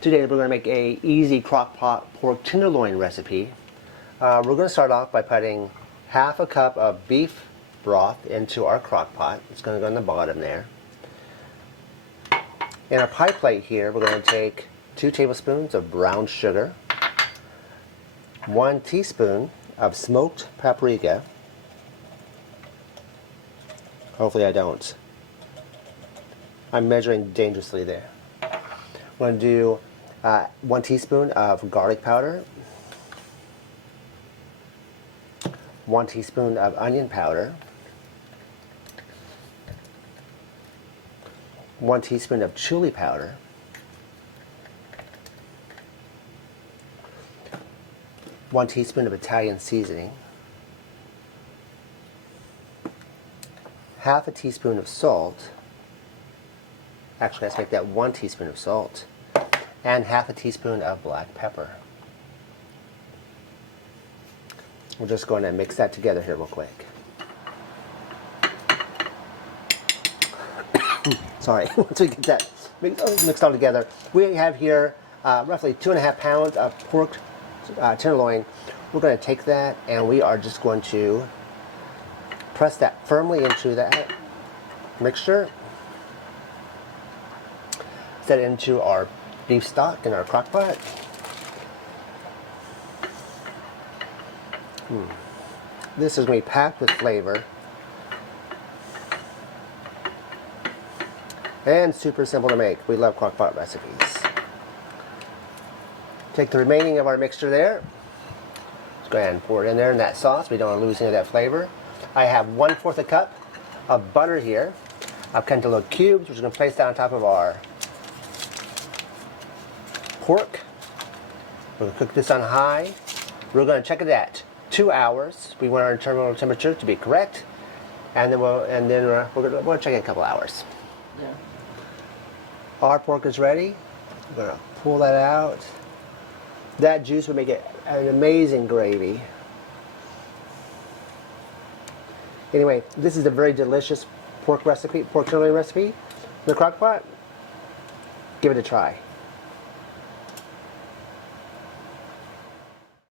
Today we're going to make a easy crockpot pork tenderloin recipe. We're going to start off by putting half a cup of beef broth into our crockpot. It's going to go on the bottom there. In our pie plate here, we're going to take 2 tablespoons of brown sugar, 1 teaspoon of smoked paprika. Hopefully I don't. I'm measuring dangerously there. We're going to do 1 teaspoon of garlic powder, 1 teaspoon of onion powder, 1 teaspoon of chili powder, 1 teaspoon of Italian seasoning, half a teaspoon of salt. Actually, let's make that 1 teaspoon of salt, and half a teaspoon of black pepper. We're just going to mix that together here real quick. Sorry, once we get that mixed all together, we have here roughly 2.5 pounds of pork tenderloin. We're going to take that and we are just going to press that firmly into that mixture. Set it into our beef stock in our crock pot. This is going to be packed with flavor and super simple to make. We love crock pot recipes. Take the remaining of our mixture there. Let's go ahead and pour it in there in that sauce. We don't want to lose any of that flavor. I have 1/4 a cup of butter here. I've cut into little cubes, which we're going to place down on top of our pork. We're going to cook this on high. We're going to check it at 2 hours. We want our internal temperature to be correct, and then we're going to check it in a couple hours. Yeah. Our pork is ready. We're going to pull that out. That juice will make it an amazing gravy. Anyway, this is a very delicious pork tenderloin recipe in the crock pot. Give it a try.